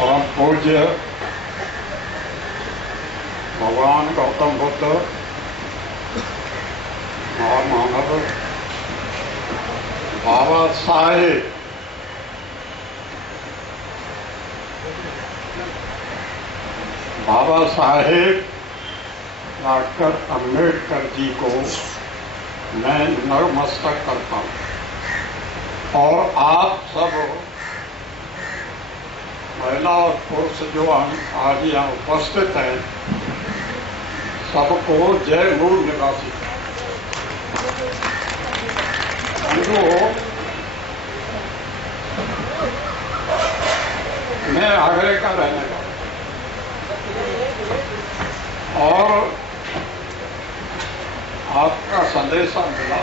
और पूज्य भगवान गौतम बुद्ध और मानव बाबा साहेब डॉक्टर अम्बेडकर जी को मैं नतमस्तक करता हूँ। और आप सब महिला और पुरुष जो आज यहाँ उपस्थित हैं, सबको जय मूल निवासी। मैं आगरे का रहने वाला और आपका संदेशा मिला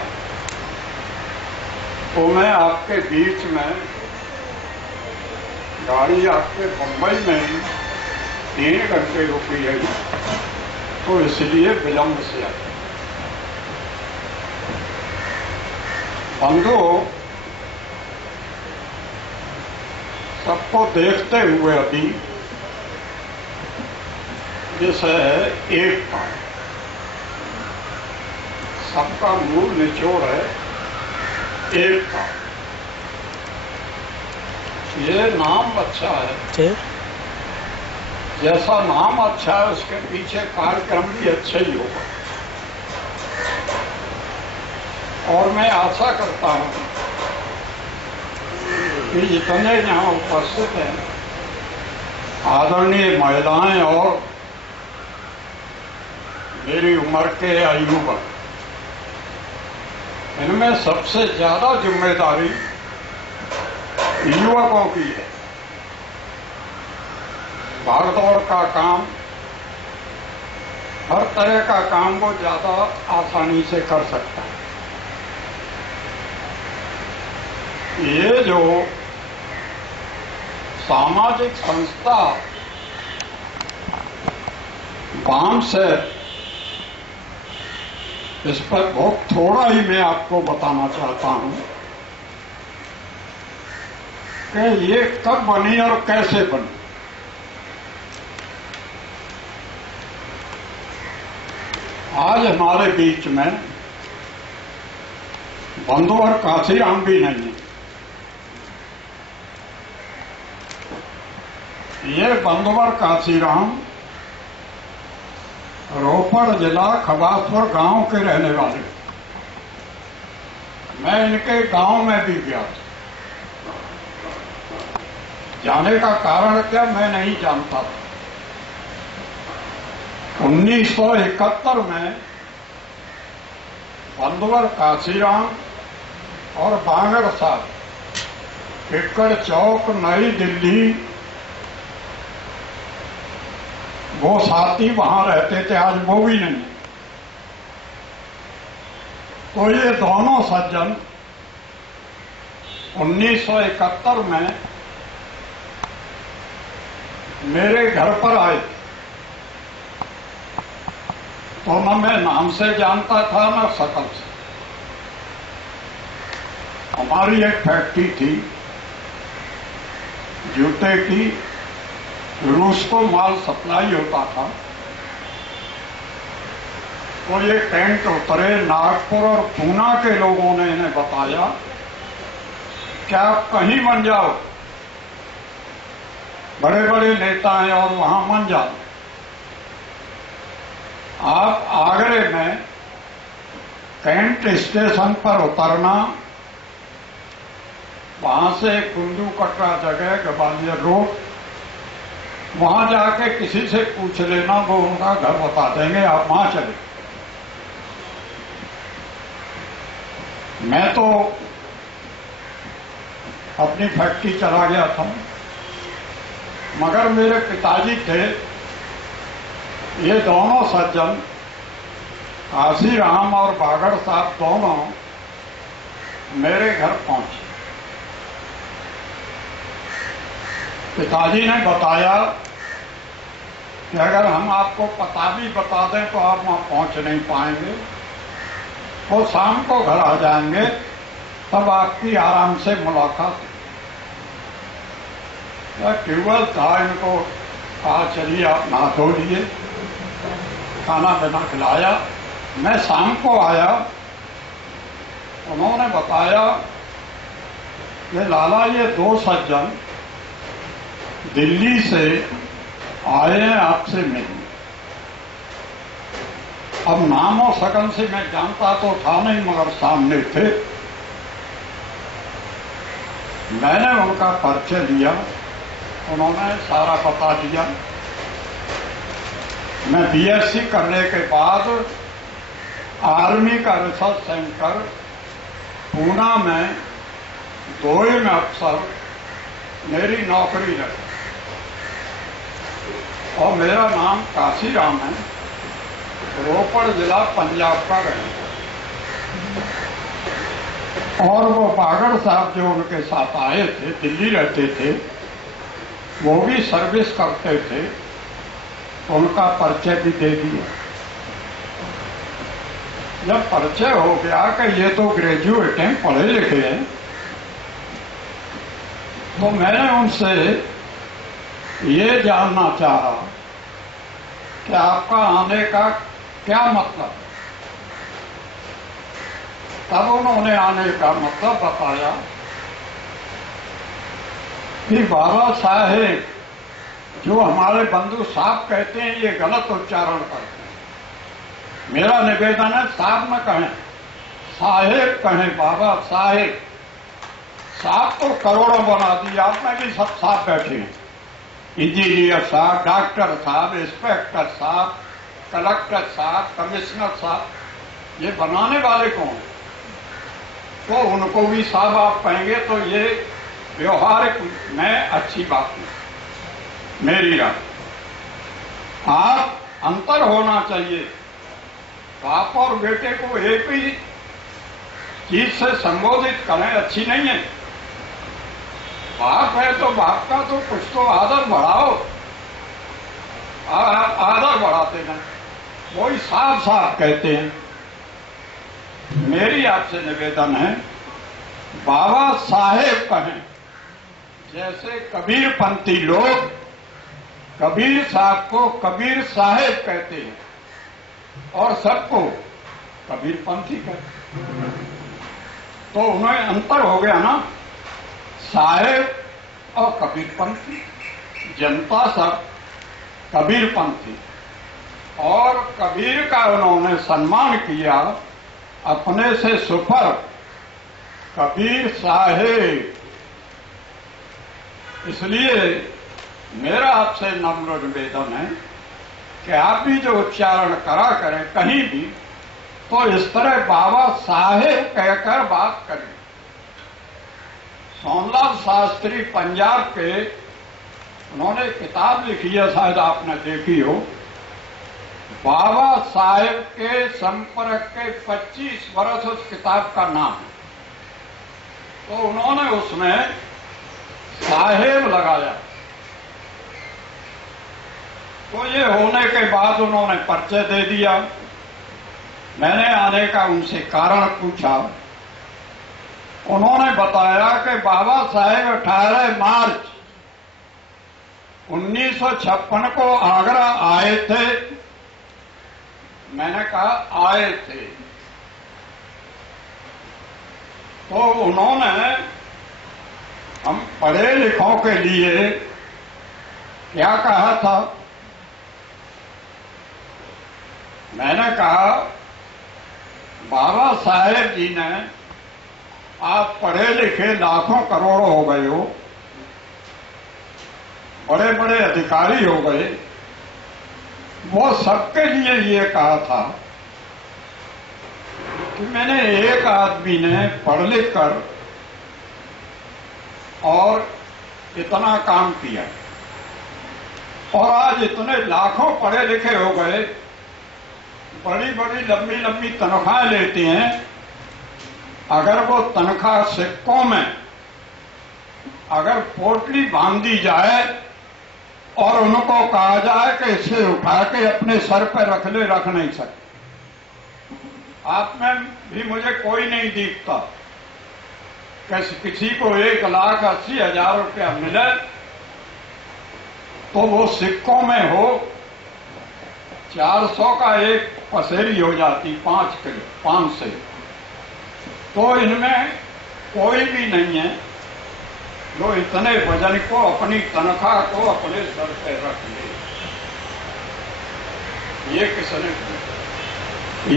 तो मैं आपके बीच में, गाड़ी आपके मुंबई में ही 3 घंटे रुकी है तो इसलिए विलंब से आया। बंधु, सबको देखते हुए अभी विषय है एकता। सबका मूल निचोड़ है एकता। ये नाम अच्छा है, जैसा नाम अच्छा है उसके पीछे कार्यक्रम भी अच्छा ही होगा। और मैं आशा करता हूं कि जितने यहाँ उपस्थित हैं आदरणीय महिलाएं और मेरी उम्र के युवक, इनमें सबसे ज्यादा जिम्मेदारी युवकों की है। भागदौड़ का काम, हर तरह का काम वो ज्यादा आसानी से कर सकता है। ये जो सामाजिक संस्था वाम से, इस पर बहुत थोड़ा ही मैं आपको बताना चाहता हूं कि ये कब बनी और कैसे बनी। आज हमारे बीच में बंधुवर काशीराम भी नहीं है। ये बंधुवर काशीराम रोपड़ जिला खबासपुर गांव के रहने वाले। मैं इनके गांव में भी गया था। जाने का कारण क्या मैं नहीं जानता था। 1971 में बंधुवर काशीराम और बांगड़ साहब टिक्कर चौक, नई दिल्ली, वो साथी वहां रहते थे, आज वो भी नहीं। तो ये दोनों सज्जन 1971 में मेरे घर पर आए। तो न मैं नाम से जानता था न शकल से। हमारी एक फैक्ट्री थी जूते की, रूस को माल सप्लाई होता था। तो ये टेंट उतरे। नागपुर और पूना के लोगों ने इन्हें बताया कि आप कहीं बन जाओ, बड़े बड़े नेता हैं और वहां बन जाओ। आप आगरे में कैंट स्टेशन पर उतरना, वहां से कुंदू कटरा जगह ग्वालियर रोड, वहां जाके किसी से पूछ लेना, वो उनका घर बता देंगे, आप वहां चले। मैं तो अपनी फैक्ट्री चला गया था, मगर मेरे पिताजी थे, ये दोनों सज्जन काशीराम और बागड़ साहब दोनों मेरे घर पहुंचे। पिताजी ने बताया कि अगर हम आपको पता भी बता दें तो आप वहां पहुंच नहीं पाएंगे, वो शाम को घर आ जाएंगे, तब आपकी आराम से मुलाकात। ट्यूबवेल था, इनको कहा चलिए आप नहा धो लिए, खाना पीना खिलाया। मैं शाम को आया, उन्होंने बताया कि लाला ये 2 सज्जन दिल्ली से आए हैं आपसे मिलने। अब नाम और शकल से मैं जानता तो था नहीं, मगर सामने थे। मैंने उनका परिचय दिया, उन्होंने सारा बता दिया। मैं बीएससी करने के बाद आर्मी का रिसर्च सेंटर पूना में 2 में अफसर मेरी नौकरी रही, और मेरा नाम काशीराम है, रोपड़ जिला पंजाब का रहने। और वो बागड़ साहब जो उनके साथ आए थे, दिल्ली रहते थे, वो भी सर्विस करते थे, उनका परिचय भी दे दिया। जब परिचय हो गया कि ये तो ग्रेजुएट हैं, पढ़े लिखे हैं, तो मैंने उनसे ये जानना चाहा कि आपका आने का क्या मतलब। तब उन्होंने आने का मतलब बताया कि बाबा साहेब, जो हमारे बंधु साहब कहते हैं, ये गलत उच्चारण करते हैं। मेरा निवेदन है साहब न कहें, साहेब कहें, बाबा साहेब। साहब तो करोड़ों बना दिया आपने, भी सब साहब बैठे हैं, इंजीनियर साहब, डॉक्टर साहब, इंस्पेक्टर साहब, कलेक्टर साहब, कमिश्नर साहब, ये बनाने वाले कौन? तो उनको भी साहब आप कहेंगे तो ये व्यवहारिक में अच्छी बात नहीं, मेरी राय। आप अंतर होना चाहिए, बाप और बेटे को एक ही चीज से संबोधित करें अच्छी नहीं है। बाप है तो बाप का तो कुछ तो आदर बढ़ाओ, आदर बढ़ाते ना, वही साफ साफ कहते हैं। मेरी आपसे निवेदन है, बाबा साहेब कहें। जैसे कबीरपंथी लोग कबीर साहब को कबीर साहेब कहते हैं और सबको कबीरपंथी कहते हैं, तो उन्हें अंतर हो गया ना, साहेब और कबीरपंथी। जनता सब कबीरपंथी, और कबीर का उन्होंने सम्मान किया, अपने से सुपर कबीर साहेब। इसलिए मेरा आपसे नम्र निवेदन है कि आप भी जो उच्चारण करा करें कहीं भी, तो इस तरह बाबा साहेब कहकर बात करें। सोनलाल शास्त्री पंजाब के, उन्होंने किताब लिखी है, शायद आपने देखी हो, बाबा साहेब के संपर्क के 25 वर्ष उस किताब का नाम है। तो उन्होंने उसमें साहेब लगाया। तो ये होने के बाद उन्होंने परिचय दे दिया। मैंने आने का उनसे कारण पूछा, उन्होंने बताया कि बाबा साहेब 18 मार्च 1956 को आगरा आए थे। मैंने कहा आए थे, तो उन्होंने हम पढ़े लिखों के लिए क्या कहा था? मैंने कहा बाबा साहेब जी ने, आप पढ़े लिखे लाखों करोड़ों हो गए हो, बड़े बड़े अधिकारी हो गए, वो सबके लिए ये कहा था कि मैंने एक आदमी ने पढ़ लिख कर और इतना काम किया, और आज इतने लाखों पढ़े लिखे हो गए, बड़ी बड़ी लंबी लंबी तनख्वाहें लेते हैं। अगर वो तनख्वाह सिक्कों में अगर पोटली बांध दी जाए और उनको कहा जाए कि इसे उठा के अपने सर पर रख ले, रख नहीं सकते। आप में भी मुझे कोई नहीं दिखता कि किसी को 1,80,000 रुपया मिले तो वो सिक्कों में हो 400 का एक पसेरी हो जाती 5 किलो 5 से। तो इनमें कोई भी नहीं है जो इतने वजन को अपनी तनख्वाह को अपने सर पे रख ले। ये किसने किया?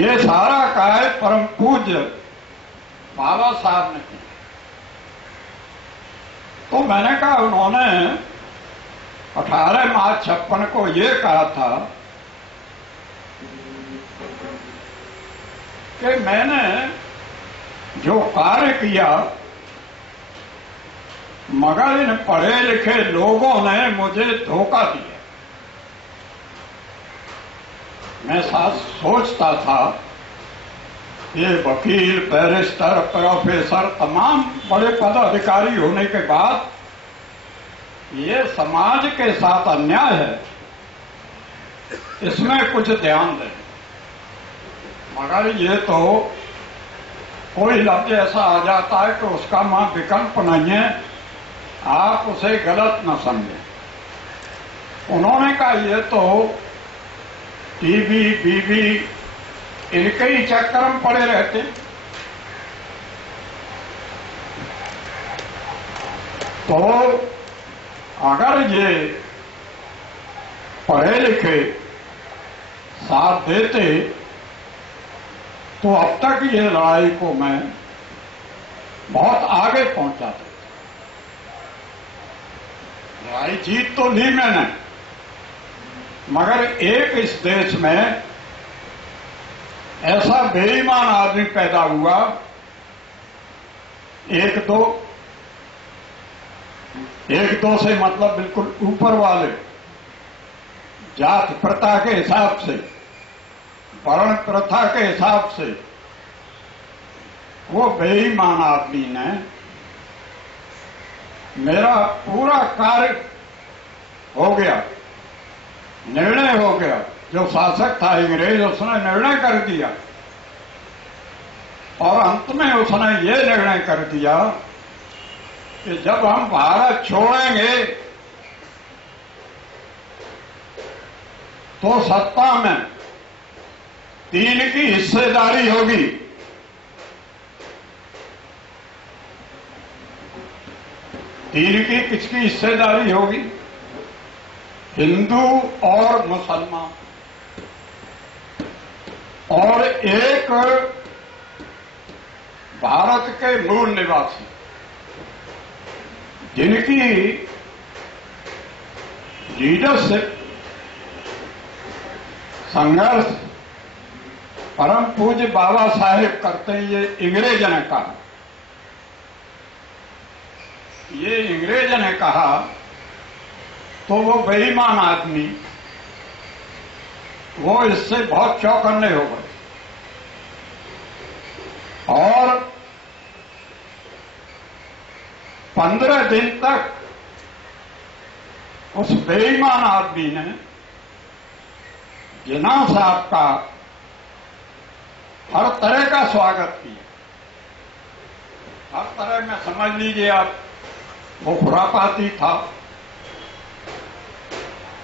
ये सारा कार्य परम पूज्य बाबा साहब ने किया। तो मैंने कहा उन्होंने 18 मार्च 56 को ये कहा था कि मैंने जो कार्य किया मगर इन पढ़े लिखे लोगों ने मुझे धोखा दिया। मैं साथ सोचता था ये वकील, बैरिस्टर, प्रोफेसर, तमाम बड़े पदाधिकारी होने के बाद ये समाज के साथ अन्याय है, इसमें कुछ ध्यान दें। मगर ये तो कोई लफ्ज ऐसा आ जाता है कि उसका वहां विकल्प नहीं है, आप उसे गलत न समझें। उन्होंने कहा ये तो टीवी बीवी इनके ही चक्कर में पड़े रहते। तो अगर ये पढ़े लिखे साथ देते तो अब तक ये लड़ाई को मैं बहुत आगे पहुंचाता। लड़ाई जीत तो ली मैंने, मगर एक इस देश में ऐसा बेईमान आदमी पैदा हुआ, एक दो से मतलब बिल्कुल ऊपर वाले, जात प्रथा के हिसाब से, वर्ण प्रथा के हिसाब से वो बेईमान आदमी ने मेरा पूरा कार्य हो गया, निर्णय हो गया। जो शासक था अंग्रेज, उसने निर्णय कर दिया और अंत में उसने ये निर्णय कर दिया कि जब हम भारत छोड़ेंगे तो सत्ता में 3 की हिस्सेदारी होगी। तीन की किसकी हिस्सेदारी होगी? हिंदू और मुसलमान, और एक भारत के मूल निवासी जिनकी लीडरशिप संघर्ष परम पूज्य बाबा साहेब करते हैं। ये अंग्रेज ने कहा, ये अंग्रेज ने कहा तो वो बेईमान आदमी, वो इससे बहुत चौकन्ने हो गए और 15 दिन तक उस बेईमान आदमी ने जिन्ना साहब का हर तरह का स्वागत किया। हर तरह में समझ लीजिए आप, वो खुरापाती था।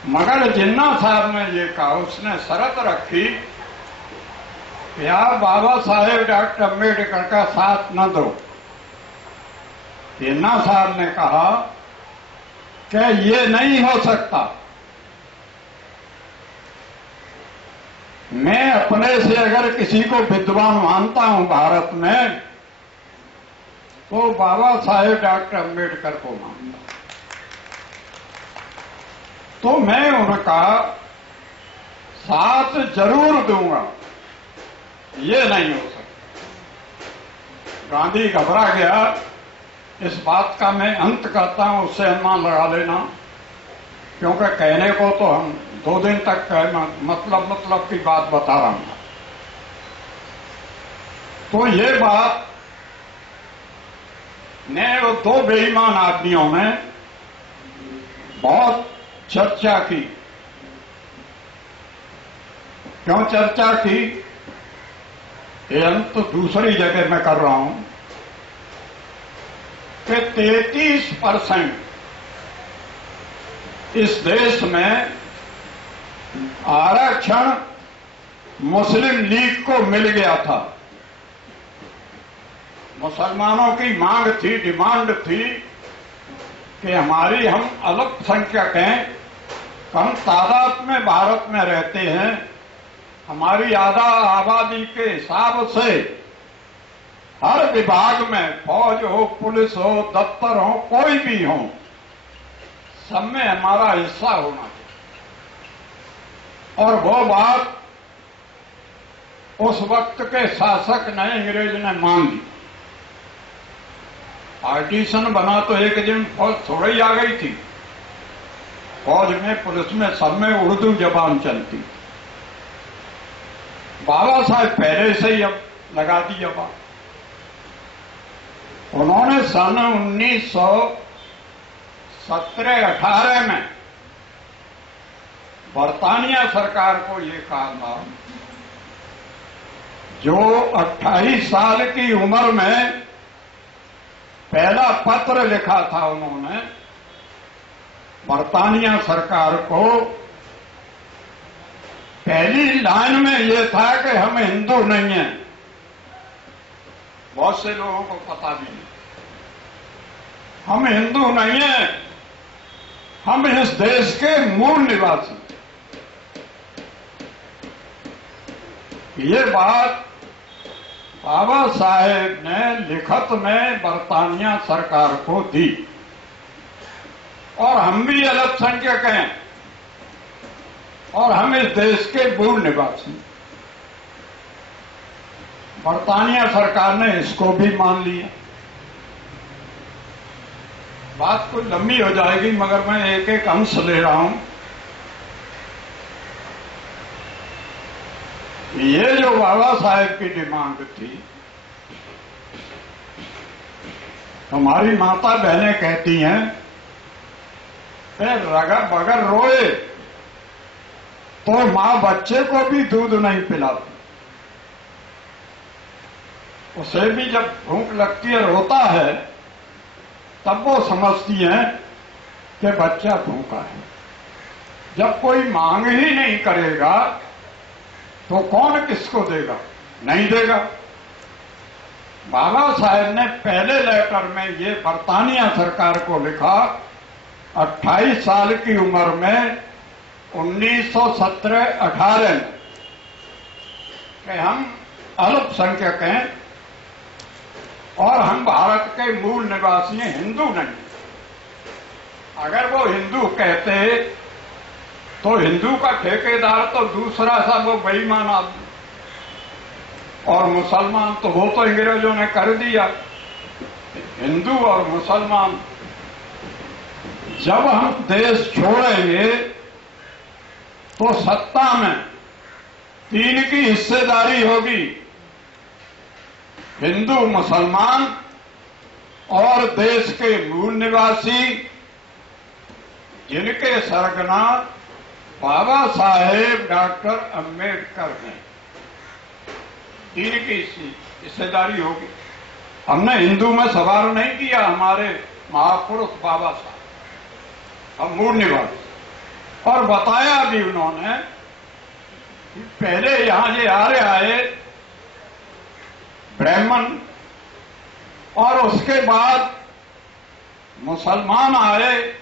मगर जिन्ना साहब ने ये कहा, उसने शर्त रखी कि आप बाबा साहेब डॉक्टर अम्बेडकर का साथ न दो। जिन्ना साहब ने कहा कि ये नहीं हो सकता, मैं अपने से अगर किसी को विद्वान मानता हूं भारत में तो बाबा साहेब डॉक्टर अम्बेडकर को मानता। तो मैं उनका साथ जरूर दूंगा, ये नहीं हो सकता। गांधी घबरा गया। इस बात का मैं अंत करता हूं, उससे अनुमान लगा लेना, क्योंकि कहने को तो हम 2 दिन तक मतलब की बात बता रहा हूं। तो ये बात ने वो 2 बेईमान आदमियों ने बहुत चर्चा की। क्यों चर्चा की? ये अंत दूसरी जगह मैं कर रहा हूं कि 33% इस देश में आरक्षण मुस्लिम लीग को मिल गया था। मुसलमानों की मांग थी, डिमांड थी कि हम अल्पसंख्यक हैं, कम तादाद में भारत में रहते हैं, हमारी आधा आबादी के हिसाब से हर विभाग में, फौज हो, पुलिस हो, दफ्तर हो, कोई भी हो, सब में हमारा हिस्सा होना चाहिए। और वो बात उस वक्त के शासक ने, अंग्रेज ने मान ली। पार्टीशन बना तो एक दिन फौज थोड़ी ही आ गई थी। फौज में, पुलिस में, सब में उर्दू जबान चलती। बाबा साहब पहले से ही अब लगा दी जबान। उन्होंने सन 1917-18 में बरतानिया सरकार को ये कहा था, जो 28 साल की उम्र में पहला पत्र लिखा था उन्होंने बरतानिया सरकार को, पहली लाइन में ये था कि हम हिंदू नहीं हैं। बहुत से लोगों को पता भी नहीं, हम हिंदू नहीं हैं, हम इस देश के मूल निवासी। ये बात बाबा साहेब ने लिखत में बरतानिया सरकार को दी। और हम भी अल्पसंख्यक हैं और हम इस देश के मूल निवासी। बरतानिया सरकार ने इसको भी मान लिया। बात कुछ लंबी हो जाएगी, मगर मैं एक एक अंश ले रहा हूं। ये जो बाबा साहेब की डिमांड थी, हमारी माता बहनें कहती हैं रगर बगर रोए तो मां बच्चे को भी दूध नहीं पिलाती। उसे भी जब भूख लगती है, रोता है, तब वो समझती है कि बच्चा भूखा है। जब कोई मांग ही नहीं करेगा तो कौन किसको देगा? नहीं देगा। बाबा साहेब ने पहले लेटर में ये बरतानिया सरकार को लिखा, 28 साल की उम्र में 1917-18 कि हम अल्पसंख्यक हैं और हम भारत के मूल निवासी हैं, हिंदू नहीं। अगर वो हिंदू कहते तो हिंदू का ठेकेदार तो दूसरा था, वो बेईमान आदमी, और मुसलमान तो वो तो अंग्रेजों ने कर दिया। हिंदू और मुसलमान, जब हम देश छोड़ेंगे तो सत्ता में 3 की हिस्सेदारी होगी, हिंदू, मुसलमान और देश के मूल निवासी, जिनके सरगना बाबा साहेब डॉक्टर अंबेडकर हैं। 3 की हिस्सेदारी होगी। हमने हिंदू में सवाल नहीं किया, हमारे महापुरुष बाबा साहब, हम मूल निवासी। और बताया भी उन्होंने कि पहले यहां ये आर्य आए ब्राह्मण, और उसके बाद मुसलमान आए,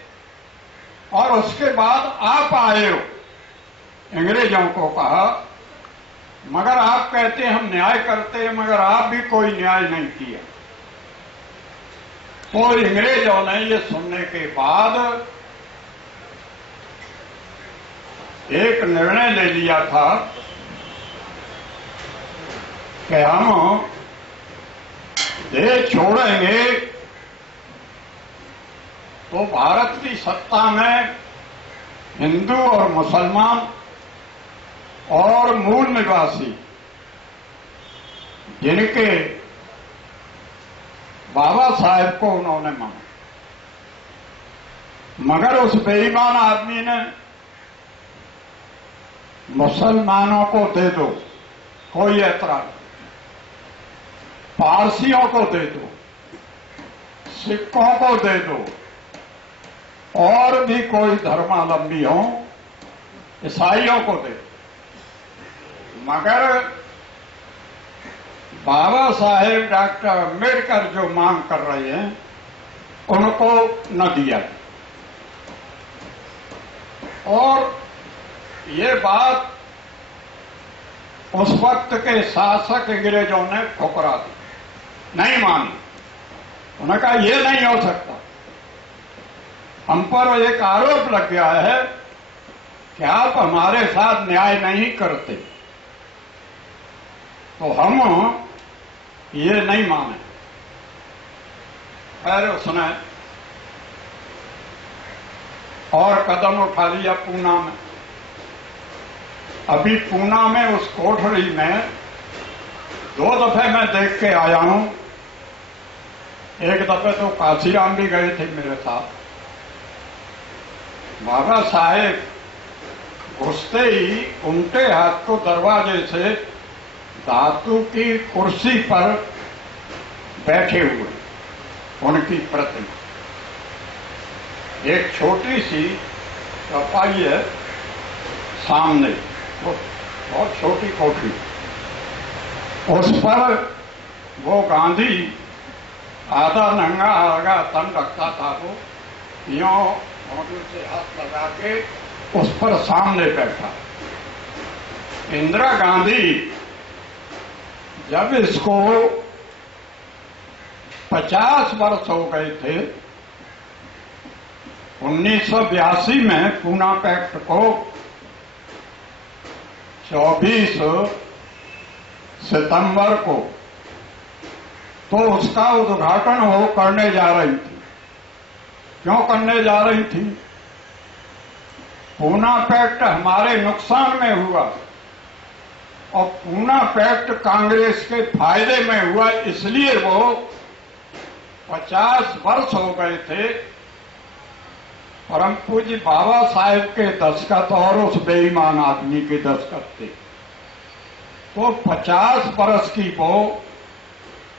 और उसके बाद आप आए हो। अंग्रेजों को कहा, मगर आप कहते हैं हम न्याय करते हैं, मगर आप भी कोई न्याय नहीं किया। तो अंग्रेजों ने ये सुनने के बाद एक निर्णय ले लिया था कि हम देश छोड़ेंगे तो भारत की सत्ता में हिंदू और मुसलमान और मूल निवासी, जिनके बाबा साहेब को उन्होंने माना। मगर उस बेईमान आदमी ने मुसलमानों को दे दो, कोई ऐतराज, पारसियों को दे दो, सिखों को दे दो, और भी कोई धर्मावलंबी हो, ईसाइयों को दे, मगर बाबा साहेब डॉक्टर अम्बेडकर जो मांग कर रहे हैं उनको न दिया। और ये बात उस वक्त के शासक अंग्रेजों ने ठुकरा दी, नहीं मानी। उन्होंने कहा ये नहीं हो सकता। हम पर एक आरोप लग गया है कि आप हमारे साथ न्याय नहीं करते, तो हम ये नहीं माने। फिर उसने और कदम उठा लिया पूना में। अभी पूना में उस कोठरी में 2 दफे मैं देख के आया हूं। एक दफे तो काशीराम भी गए थे मेरे साथ। बाबा साहेब घुसते ही उल्टे हाथ को दरवाजे से धातु की कुर्सी पर बैठे हुए, उनकी प्रतिमा, एक छोटी सी चौपाई है सामने, बहुत छोटी कोठरी, उस पर वो गांधी आधा नंगा आगा तन रखता था, वो यों होंठों से हाथ लगा के उस पर सामने बैठा। इंदिरा गांधी जब इसको 50 वर्ष हो गए थे, 1982 में पूना पैक्ट को 24 सितंबर को, तो उसका उद्घाटन वो करने जा रही थी। क्यों करने जा रही थी? पूना पैक्ट हमारे नुकसान में हुआ और पूना पैक्ट कांग्रेस के फायदे में हुआ, इसलिए वो 50 वर्ष हो गए थे। परम पूज्य बाबा साहेब के दस्तखत और उस बेईमान आदमी के दस्तखत थे, तो 50 वर्ष की वो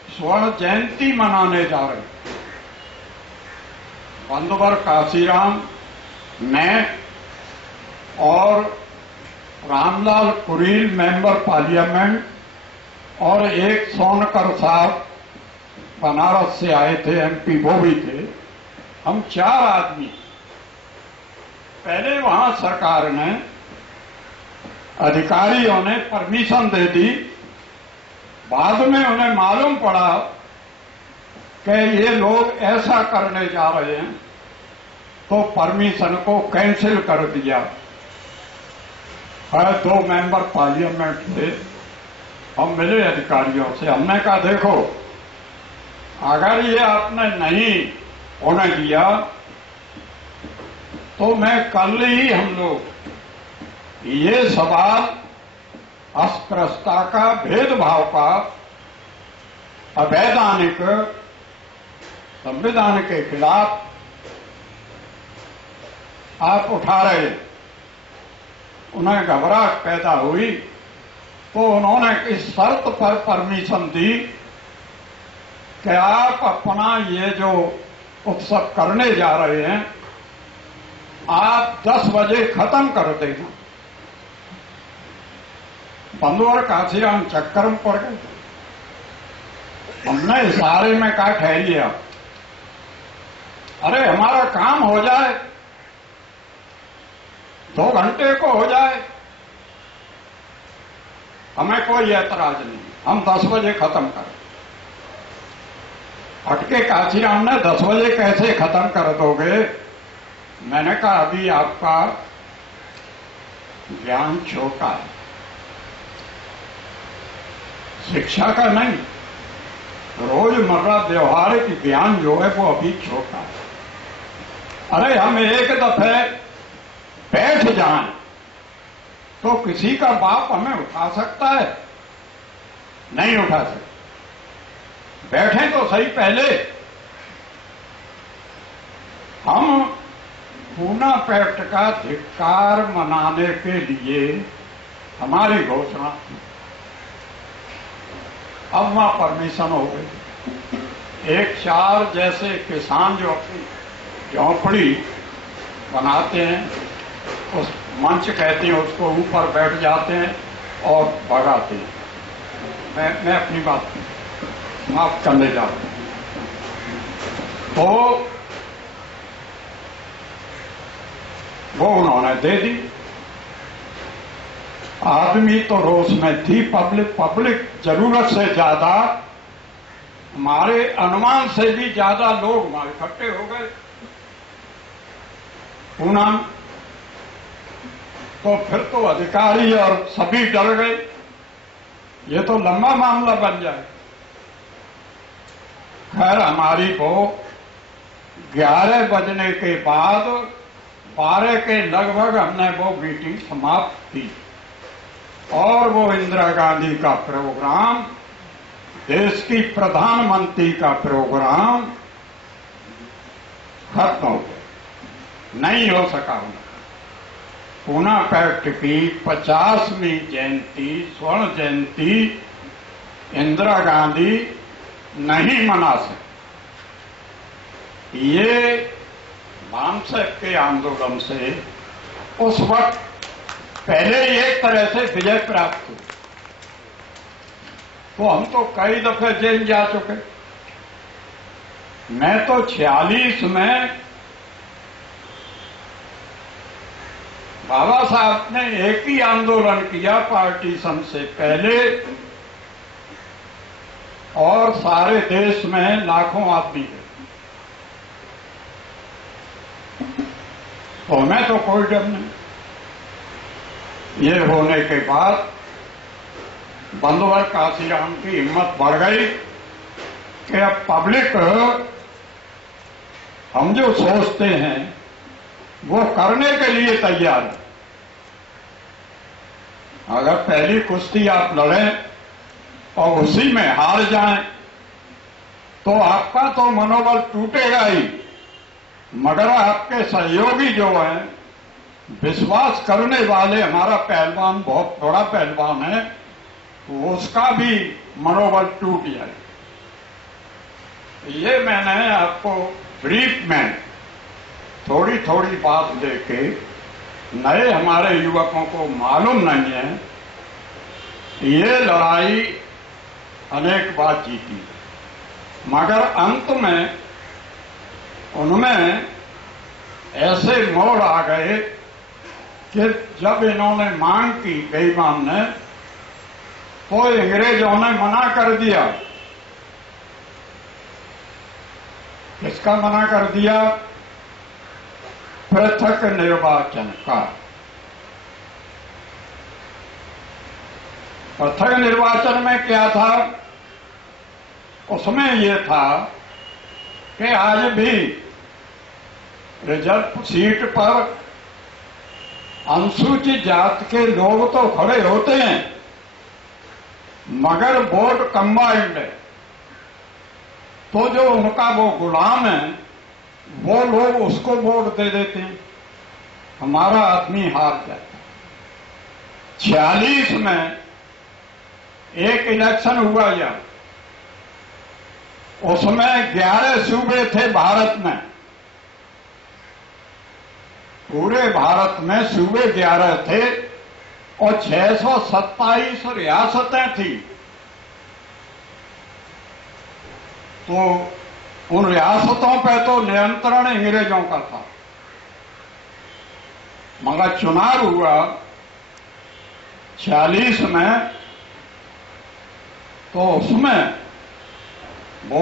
स्वर्ण जयंती मनाने जा रहे। बंधुवर काशीराम, मैं और रामलाल कुरील मेंबर पार्लियामेंट और एक सोनकर साहब बनारस से आए थे, एमपी वो भी थे, हम 4 आदमी। पहले वहां सरकार ने, अधिकारियों ने परमिशन दे दी, बाद में उन्हें मालूम पड़ा कि ये लोग ऐसा करने जा रहे हैं, तो परमिशन को कैंसिल कर दिया। 2 मेंबर पार्लियामेंट थे, हम मिले अधिकारियों से, हमने कहा देखो अगर ये आपने नहीं होने दिया तो मैं कल ही, हम लोग ये सवाल अस्पृश्यता का, भेदभाव का, अवैधानिक संविधान के खिलाफ आप उठा रहे। उन्हें घबराहट पैदा हुई तो उन्होंने इस शर्त पर परमिशन दी कि आप अपना ये जो उत्सव करने जा रहे हैं आप 10 बजे खत्म कर देना। बंधुवर काशीराम चक्कर में पड़ गए। हमने इशारे में कहा ठहरिए आप, अरे हमारा काम हो जाए, 2 घंटे को हो जाए, हमें कोई ऐतराज नहीं, हम 10 बजे खत्म करें। हटके काशीराम ने 10 बजे कैसे खत्म कर दोगे? मैंने कहा अभी आपका ज्ञान छोटा है, शिक्षा का नहीं, रोजमर्रा व्यवहारिक ज्ञान जो है वो अभी छोटा है। अरे हम एक दफे बैठ जाएं तो किसी का बाप हमें उठा सकता है? नहीं उठा सकता। बैठे तो सही पहले। हम पूना पैक्ट का धिक्कार मनाने के लिए हमारी घोषणा थी, अब वहां परमिशन हो गई। एक 4 जैसे किसान जो अपनी झोंपड़ी बनाते हैं, उस मंच कहते हैं उसको, ऊपर बैठ जाते हैं और भगाते हैं। मैं अपनी बात समाप्त करने जाता हूं। तो वो उन्होंने दे दी। आदमी तो रोष में थी, पब्लिक जरूरत से ज्यादा, हमारे अनुमान से भी ज्यादा लोग वहां इकट्ठे हो गए पूनम। तो फिर तो अधिकारी और सभी डर गए, ये तो लंबा मामला बन जाए। खैर हमारी वो 11 बजने के बाद 12 के लगभग हमने वो मीटिंग समाप्त की और वो इंदिरा गांधी का प्रोग्राम, देश की प्रधानमंत्री का प्रोग्राम खत्म हो गया, नहीं हो सका उनका। पूना पैक्ट की 50वीं जयंती, स्वर्ण जयंती इंदिरा गांधी नहीं मना सकती। ये मानसिक के आंदोलन से उस वक्त पहले एक तरह से विजय प्राप्त हुई। तो हम तो कई दफे जेल जा चुके। मैं तो 46 में बाबा साहब ने एक ही आंदोलन किया पार्टीशन से पहले, और सारे देश में लाखों आदमी गए। तो हमें तो कोई डर नहीं। ये होने के बाद बंधुवर काशीराम की हिम्मत बढ़ गई कि अब पब्लिक हम जो सोचते हैं वो करने के लिए तैयार है। अगर पहली कुश्ती आप लड़ें और उसी में हार जाएं तो आपका तो मनोबल टूटेगा ही, मगर आपके सहयोगी जो हैं, विश्वास करने वाले, हमारा पहलवान बहुत बड़ा पहलवान है, तो उसका भी मनोबल टूट जाए। ये मैंने आपको ब्रीफ में थोड़ी थोड़ी बात देके, नए हमारे युवकों को मालूम नहीं है, ये लड़ाई अनेक बार जीती, मगर अंत में उनमें ऐसे मोड़ आ गए कि जब इन्होंने मांग की बेईमान ने, तो अंग्रेजों ने मना कर दिया। किसका मना कर दिया? पृथक निर्वाचन का। पृथक निर्वाचन में क्या था? उसमें यह था कि आज भी रिजर्व सीट पर अनुसूचित जाति के लोग तो खड़े होते हैं, मगर वोट कंबाइंड है। तो जो उनका वो गुलाम है, वो लोग उसको वोट दे देते हैं, हमारा आदमी हार जाता है। 46 में एक इलेक्शन हुआ या उसमें 11 सूबे थे भारत में, पूरे भारत में सूबे 11 थे और 627 रियासतें थी। तो उन रियासतों पर तो नियंत्रण अंग्रेजों का था, मगर चुनाव हुआ 46 में, तो उसमें वो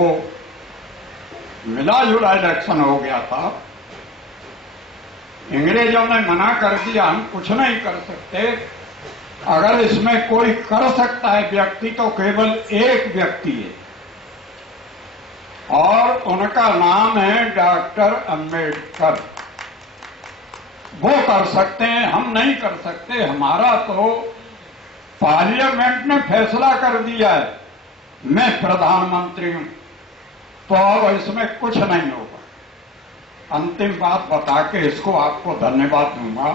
मिला जुला इलेक्शन हो गया था। अंग्रेजों ने मना कर दिया, हम कुछ नहीं कर सकते, अगर इसमें कोई कर सकता है व्यक्ति तो केवल एक व्यक्ति है, और उनका नाम है डॉक्टर अंबेडकर। वो कर सकते हैं, हम नहीं कर सकते। हमारा तो पार्लियामेंट ने फैसला कर दिया है, मैं प्रधानमंत्री हूं, तो अब इसमें कुछ नहीं होगा। अंतिम बात बता के इसको आपको धन्यवाद दूंगा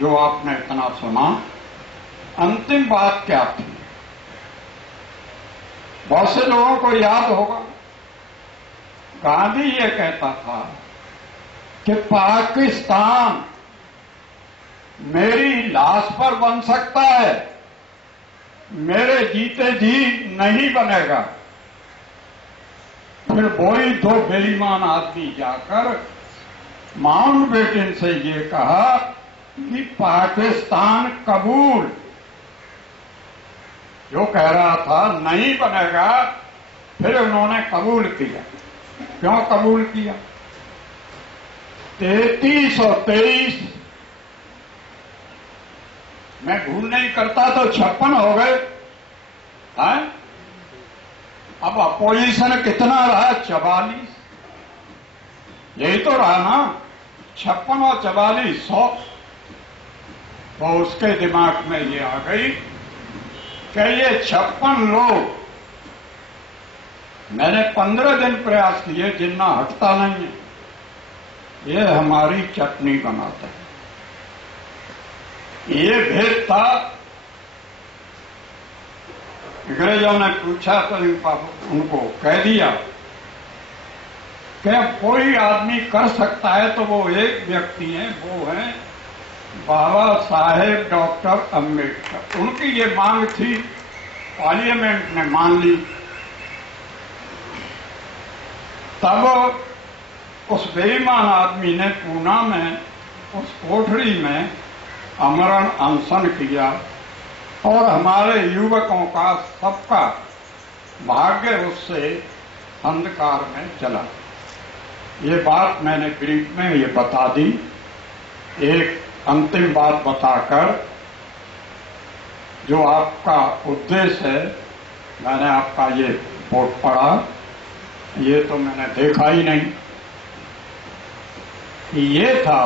जो आपने इतना सुना। अंतिम बात क्या थी? बहुत से लोगों को याद होगा, गांधी ये कहता था कि पाकिस्तान मेरी लाश पर बन सकता है, मेरे जीते जी नहीं बनेगा। फिर वही दो बेईमान आदमी जाकर माउंटबेटन से ये कहा कि पाकिस्तान कबूल, जो कह रहा था नहीं बनेगा, फिर उन्होंने कबूल किया। क्यों कबूल किया? 3323 मैं भूल नहीं करता तो 56 हो गए हैं। अब अपोजिशन कितना रहा? 44। यही तो रहा ना, 56 और 44 100। तो उसके दिमाग में ये आ गई कि ये 56 लोग, मैंने 15 दिन प्रयास किए, जिन्ना हटता नहीं है, ये हमारी चटनी बनाता है। ये भेद था। अंग्रेजों ने पूछा तो उनको कह दिया कि कोई आदमी कर सकता है तो वो एक व्यक्ति है, वो है बाबा साहेब डॉक्टर अम्बेडकर। उनकी ये मांग थी, पार्लियामेंट ने मान ली। तब उस बेईमान आदमी ने पूना में उस कोठरी में आमरण अनशन किया और हमारे युवकों का सबका भाग्य उससे अंधकार में चला। ये बात मैंने ब्रीफ में ये बता दी। एक अंतिम बात बताकर, जो आपका उद्देश्य है, मैंने आपका ये बोर्ड पढ़ा, ये तो मैंने देखा ही नहीं। ये था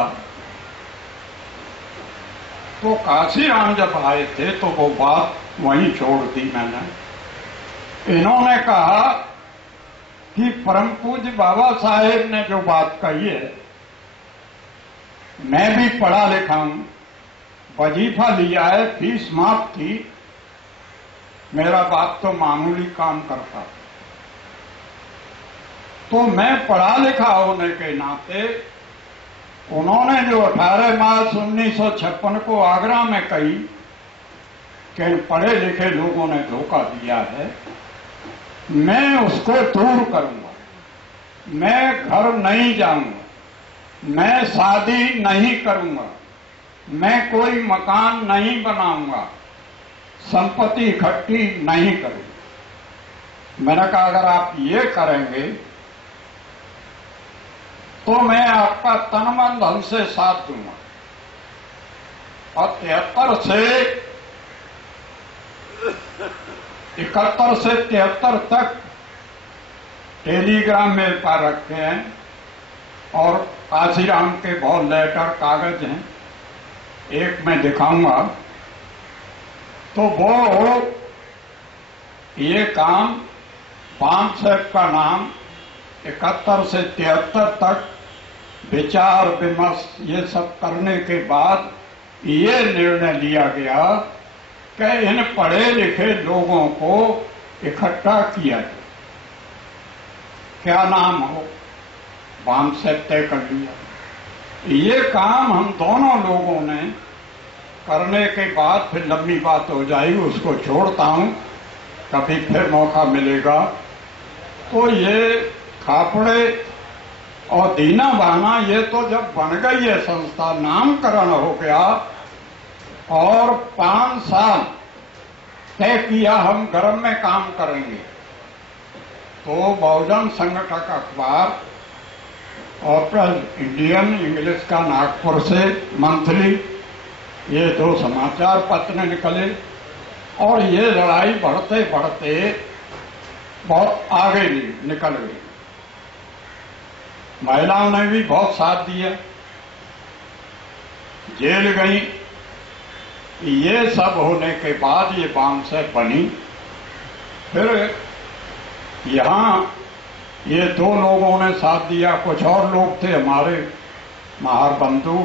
तो काशीराम जब आए थे तो वो बात वहीं छोड़ दी मैंने। इन्होंने कहा कि परम पूज्य बाबा साहेब ने जो बात कही है, मैं भी पढ़ा लिखा हूं, वजीफा लिया है, फीस माफ थी, मेरा बाप तो मामूली काम करता, तो मैं पढ़ा लिखा होने के नाते उन्होंने जो 18 मार्च 1956 को आगरा में कही कि पढ़े लिखे लोगों ने धोखा दिया है, मैं उसको दूर करूंगा, मैं घर नहीं जाऊंगा, मैं शादी नहीं करूंगा, मैं कोई मकान नहीं बनाऊंगा, संपत्ति इकट्ठी नहीं करूंगा। मैंने कहा अगर आप ये करेंगे तो मैं आपका तन मन धन से साथ दूंगा। और 71 से 73 तक टेलीग्राम मेरे पास रखे हैं और काशीराम के बहुत लेटर कागज हैं, एक मैं दिखाऊंगा। तो वो ये काम पांच साहब का नाम 71 से 73 तक विचार विमर्श ये सब करने के बाद ये निर्णय लिया गया कि इन पढ़े लिखे लोगों को इकट्ठा किया जाए। क्या नाम हो, बाम से तय कर लिया। ये काम हम दोनों लोगों ने करने के बाद, फिर लंबी बात हो जाएगी, उसको छोड़ता हूं, कभी फिर मौका मिलेगा। तो ये खापड़े और दीना बहाना, ये तो जब बन गई है संस्था, नामकरण हो गया और 5 साल तय किया हम गर्म में काम करेंगे, तो बहुजन संगठक अखबार और प्लस इंडियन इंग्लिश का नागपुर से मंथली, ये 2 समाचार पत्र निकले और ये लड़ाई बढ़ते बढ़ते बहुत आगे निकल गई। महिलाओं ने भी बहुत साथ दिया, जेल गई। ये सब होने के बाद ये बामसेफ बनी। फिर यहां ये 2 लोगों ने साथ दिया, कुछ और लोग थे हमारे महार बंधु,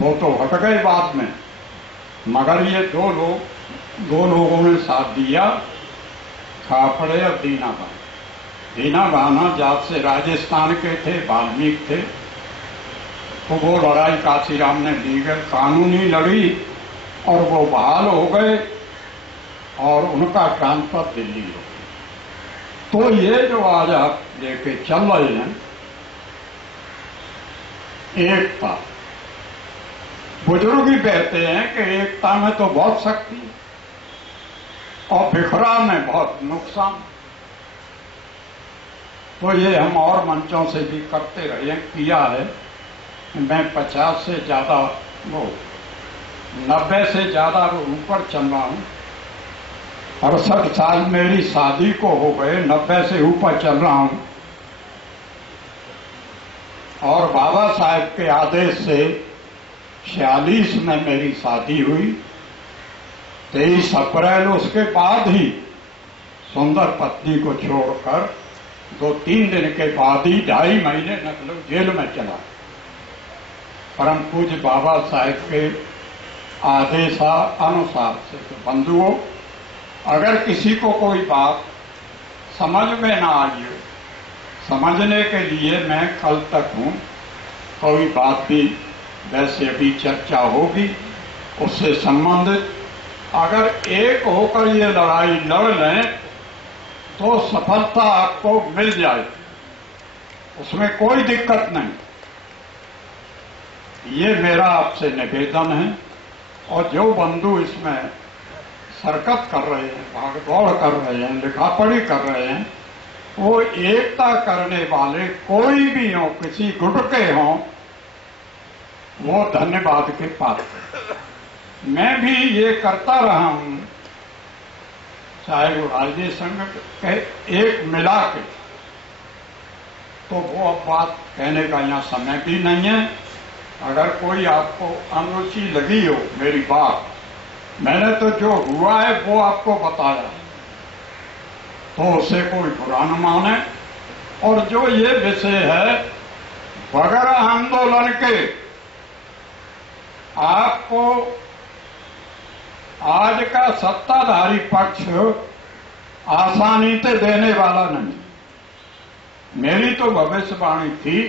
वो तो हट गए बाद में, मगर ये 2 लोगों ने साथ दिया, खापड़े और दीना बहाना। दीना बहाना जात से राजस्थान के थे, वाल्मीकि थे, तो वो लड़ाई काशीराम ने लीगल कानूनी लड़ी और वो बहाल हो गए और उनका ट्रांसफर दिल्ली हो गया। तो ये जो आज आप लेके चल रहे हैं एकता, बुजुर्ग ही कहते हैं कि एकता में तो बहुत शक्ति और बिखरा में बहुत नुकसान। तो ये हम और मंचों से भी करते रहे, किया है। मैं 50 से ज्यादा 90 से ज्यादा ऊपर चल रहा हूं। 68 साल मेरी शादी को हो गए, 90 से ऊपर चल रहा हूं। और बाबा साहेब के आदेश से 46 में मेरी शादी हुई। 23 अप्रैल उसके बाद ही सुंदर पत्नी को छोड़कर 2-3 दिन के बाद ही 2.5 महीने मतलब जेल में चला। परम पूज्य बाबा साहेब के आदेशानुसार से। तो बंधुओं, अगर किसी को कोई बात समझ में ना आई हो, समझने के लिए मैं कल तक हूं। कोई बात भी वैसे अभी चर्चा होगी उससे संबंधित, अगर एक होकर ये लड़ाई लड़ लें तो सफलता आपको मिल जाए, उसमें कोई दिक्कत नहीं। ये मेरा आपसे निवेदन है। और जो बंधु इसमें शिरकत कर रहे हैं, भागदौड़ कर रहे हैं, लिखापढ़ी कर रहे हैं, वो एकता करने वाले कोई भी हों, किसी गुट के हों, वो धन्यवाद के पात्र। मैं भी ये करता रहा हूं, चाहे वो राजनीय संघ के एक मिला के। तो वो अब बात कहने का यहां समय भी नहीं है। अगर कोई आपको अरुचि लगी हो मेरी बात, मैंने तो जो हुआ है वो आपको बताया, तो उसे कोई बुरा न माने। और जो ये विषय है बगैर आंदोलन के, आपको आज का सत्ताधारी पक्ष आसानी से देने वाला नहीं। मेरी तो भविष्यवाणी थी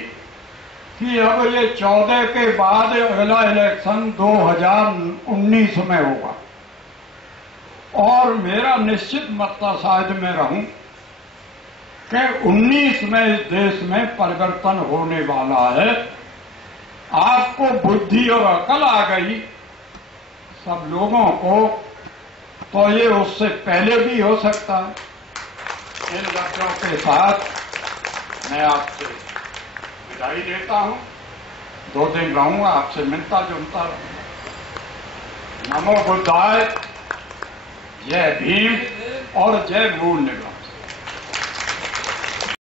कि अब ये 14 के बाद अगला इलेक्शन 2019 में होगा। और मेरा निश्चित मत शायद मैं रहूं कि 19 में इस देश में परिवर्तन होने वाला है। आपको बुद्धि और अकल आ गई सब लोगों को, तो ये उससे पहले भी हो सकता है। इन लक्ष्यों के साथ मैं आपसे विदाई लेता हूं। 2 दिन रहूंगा, आपसे मिलता जुलता रहूंगा। नमो बुद्धाय, जय भीम और जय मूल निगम।